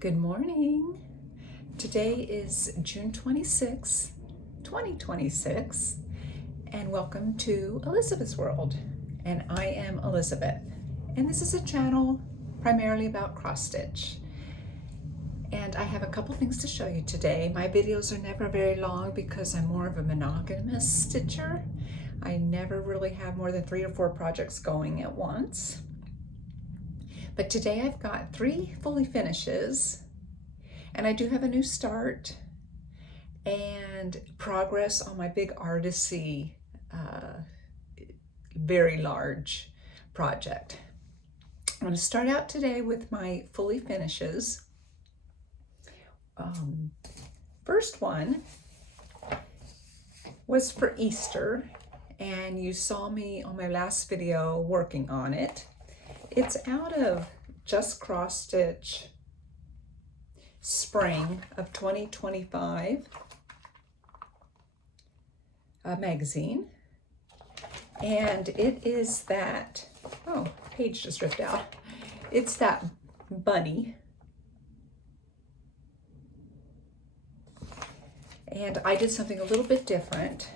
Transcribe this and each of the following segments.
Good morning. Today is June 26, 2026, and welcome to Elizabeth's World. And I am Elizabeth, and this is a channel primarily about cross-stitch. And I have a couple things to show you today. My videos are never very long because I'm more of a monogamous stitcher. I never really have more than 3 or 4 projects going at once. But today I've got 3 fully finishes, and I do have a new start and progress on my big Artecy, very large project. I'm going to start out today with my fully finishes. First one was for Easter, and you saw me on my last video working on it. It's out of Just CrossStitch Spring of 2025 magazine, and it is that, oh, page just ripped out. It's that bunny, and I did something a little bit different.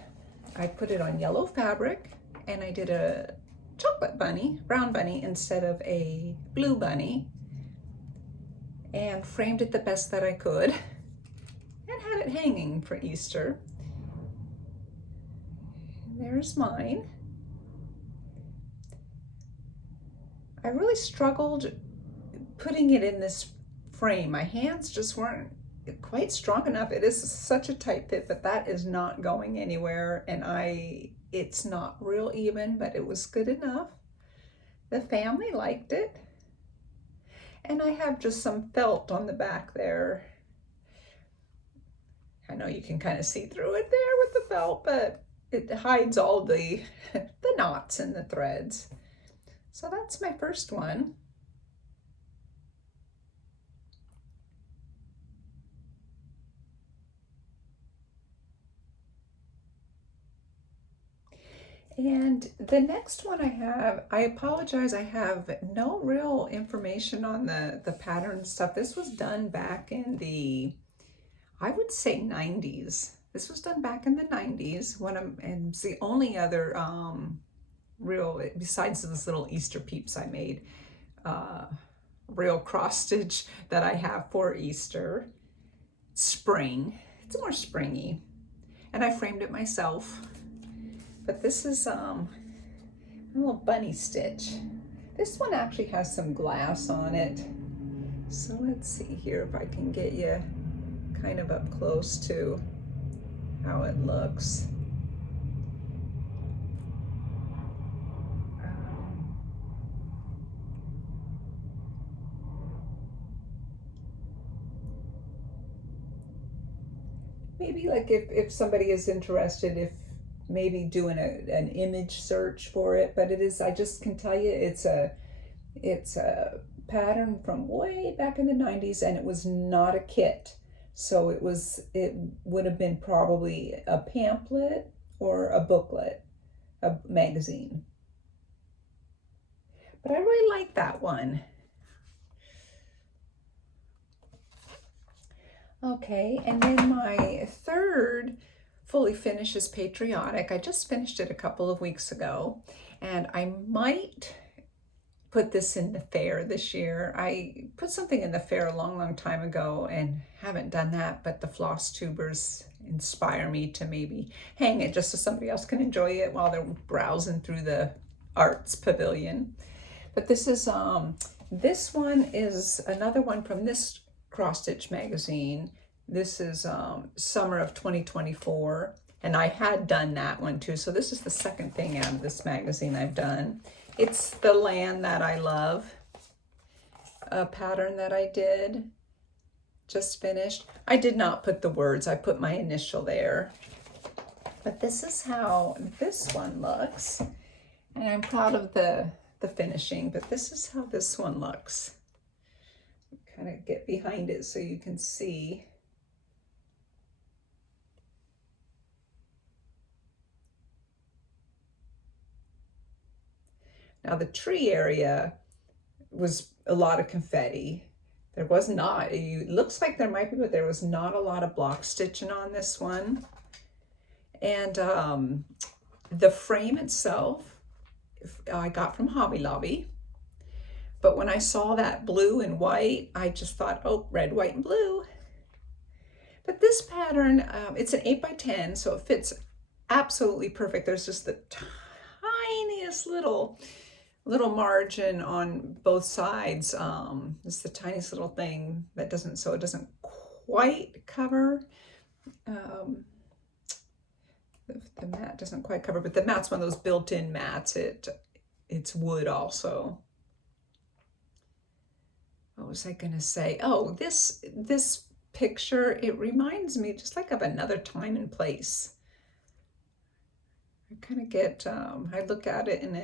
I put it on yellow fabric, and I did a chocolate bunny, brown bunny, instead of a blue bunny, and framed it the best that I could and had it hanging for Easter. There's mine. I really struggled putting it in this frame. My hands just weren't quite strong enough. It is such a tight fit, but that is not going anywhere, and it's not real even, but it was good enough. The family liked it. And I have just some felt on the back there. I know you can kind of see through it there with the felt, but it hides all the knots and the threads. So that's my first one. And the next one I apologize, I have no real information on the pattern stuff. This was done back in the, I would say 90s. This was done back in the 90s and it's the only other real, besides this little Easter peeps I made, real cross stitch that I have for Easter. Spring, it's more springy, and I framed it myself. But this is a little bunny stitch. This one actually has some glass on it. So let's see here if I can get you kind of up close to how it looks. Maybe like if somebody is interested, if maybe doing an image search for it, but it is, I just can tell you it's a pattern from way back in the 90s, and it was not a kit. So it would have been probably a pamphlet or a booklet, a magazine. But I really like that one. Okay, and then my third fully finished is Patriotic. I just finished it a couple of weeks ago, and I might put this in the fair this year. I put something in the fair a long time ago and haven't done that, but the Flosstubers inspire me to maybe hang it just so somebody else can enjoy it while they're browsing through the arts pavilion. But this is this one is another one from this CrossStitch magazine. This is summer of 2024, and I had done that one too. So this is the second thing out of this magazine I've done. It's the Land That I Love, a pattern that I did, just finished. I did not put the words, I put my initial there. But this is how this one looks, and I'm proud of the finishing, but this is how this one looks. Kind of get behind it so you can see. Now the tree area was a lot of confetti, There was not, it looks like there might be, but there was not a lot of block stitching on this one. And the frame itself, I got from Hobby Lobby. But when I saw that blue and white, I just thought, oh, red, white, and blue. But this pattern, it's an 8x10, so it fits absolutely perfect. There's just the tiniest little margin on both sides. It's the tiniest little thing that doesn't, so it doesn't quite cover. The mat doesn't quite cover, but the mat's one of those built-in mats. It's wood also. What was I gonna say? Oh, this picture, it reminds me just like of another time and place. I kind of get, I look at it and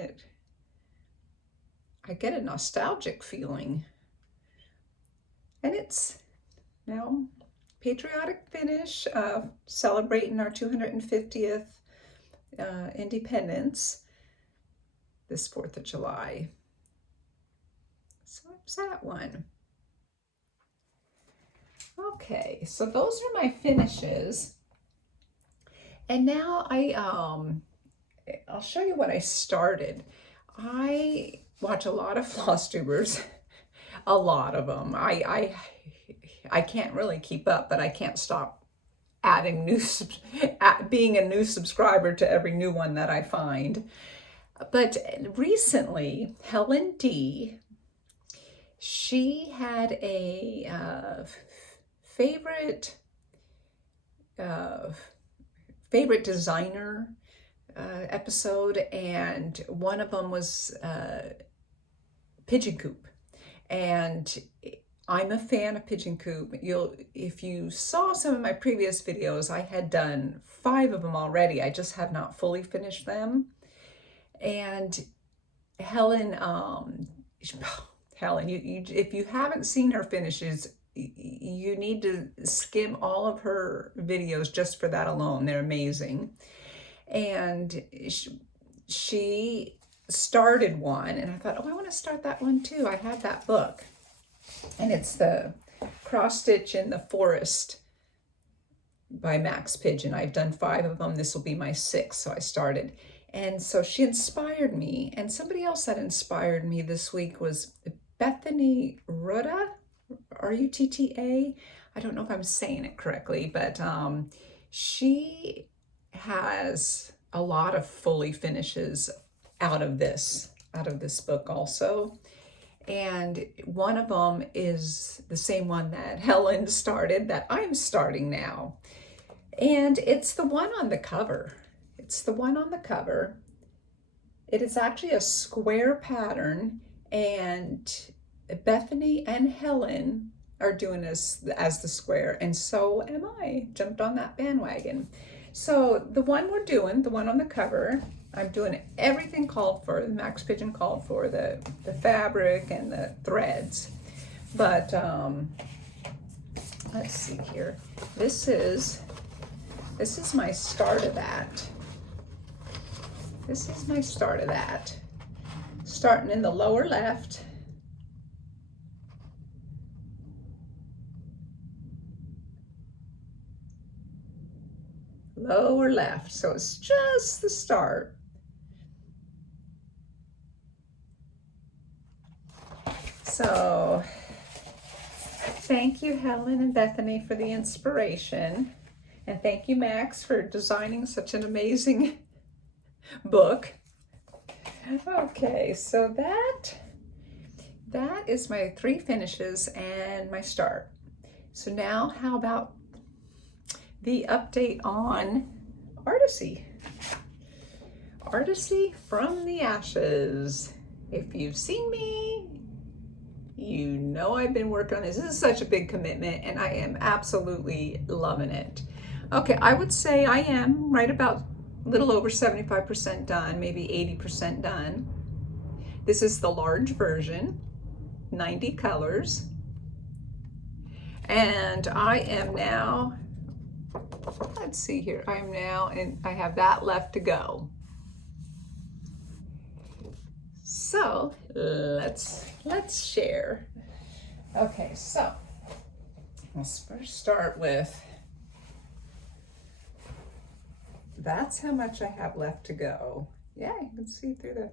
I get a nostalgic feeling. And it's now patriotic finish, celebrating our 250th independence this 4th of July. So that's that one. Okay, so those are my finishes. And now I'll show you what I started. I watch a lot of Flosstubers, a lot of them. I can't really keep up, but I can't stop adding being a new subscriber to every new one that I find. But recently, Helen D, she had a favorite designer episode, and one of them was Pigeon Coop, and I'm a fan of Pigeon Coop. If you saw some of my previous videos, I had done 5 of them already. I just have not fully finished them. And Helen, if you haven't seen her finishes, you need to skim all of her videos just for that alone. They're amazing. And she started one, and I thought, oh, I want to start that one too. I have that book, and it's the CrossStitch in the Forest by Max Pidgeon. I've done 5 of them. This will be my 6th, so I started. And so she inspired me, and somebody else that inspired me this week was Bethany Rutta, R-U-T-T-A. I don't know if I'm saying it correctly, but she has a lot of fully finishes out of this book also. And one of them is the same one that Helen started that I'm starting now. And it's the one on the cover. It's the one on the cover. It is actually a square pattern, and Bethany and Helen are doing this as the square, and so am I. Jumped on that bandwagon. So the one we're doing, the one on the cover, I'm doing everything called for, Max Pidgeon called for, the fabric and the threads. But let's see here. This is my start of that. This is my start of that. Starting in the lower left. Lower left, so it's just the start. So thank you, Helen and Bethany, for the inspiration, and thank you, Max, for designing such an amazing book. Okay, so that is my 3 finishes and my start. So now how about the update on Artecy. Artecy from the ashes. If you've seen me, you know I've been working on this. This is such a big commitment, and I am absolutely loving it. Okay, I would say I am right about a little over 75% done, maybe 80% done. This is the large version, 90 colors. And I am now, let's see here, I'm now, and I have that left to go. So let's share. Okay, so let's first start with, that's how much I have left to go. Yeah, you can see through the,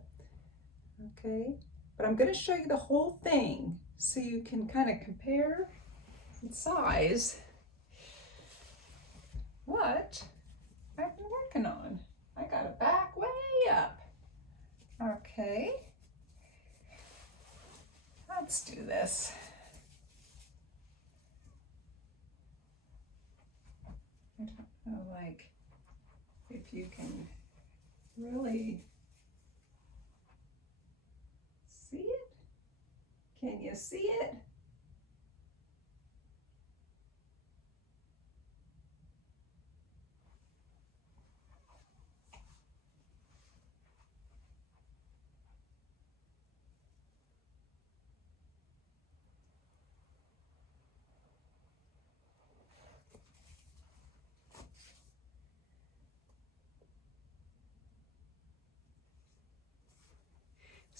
okay. But I'm going to show you the whole thing so you can kind of compare in size what I've been working on. I got it back way up. Okay, let's do this. I don't know, like, if you can really see it. Can you see it?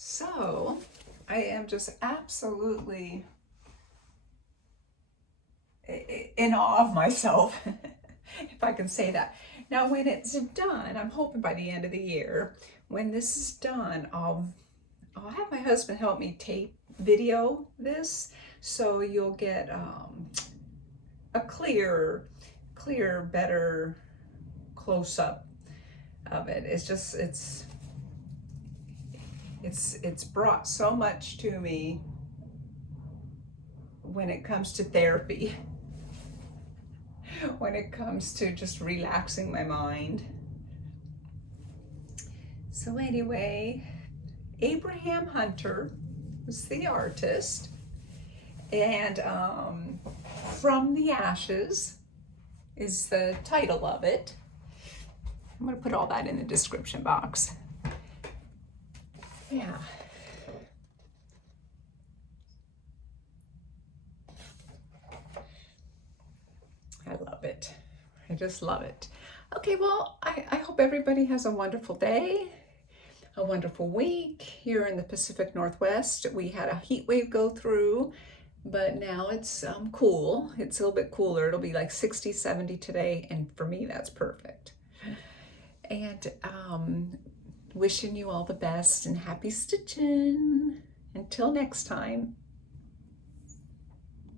So I am just absolutely in awe of myself, if I can say that. Now, when it's done, I'm hoping by the end of the year, when this is done, I'll have my husband help me tape video this, so you'll get a clear, better close-up of it. It's just, it's brought so much to me when it comes to therapy, when it comes to just relaxing my mind. So anyway, Abraham Hunter was the artist, and From the Ashes is the title of it. I'm going to put all that in the description box. Yeah. I love it. I just love it. Okay, well, I hope everybody has a wonderful day, a wonderful week. Here in the Pacific Northwest, we had a heat wave go through, but now it's cool. It's a little bit cooler. It'll be like 60, 70 today, and for me, that's perfect. And wishing you all the best and happy stitching. Until next time.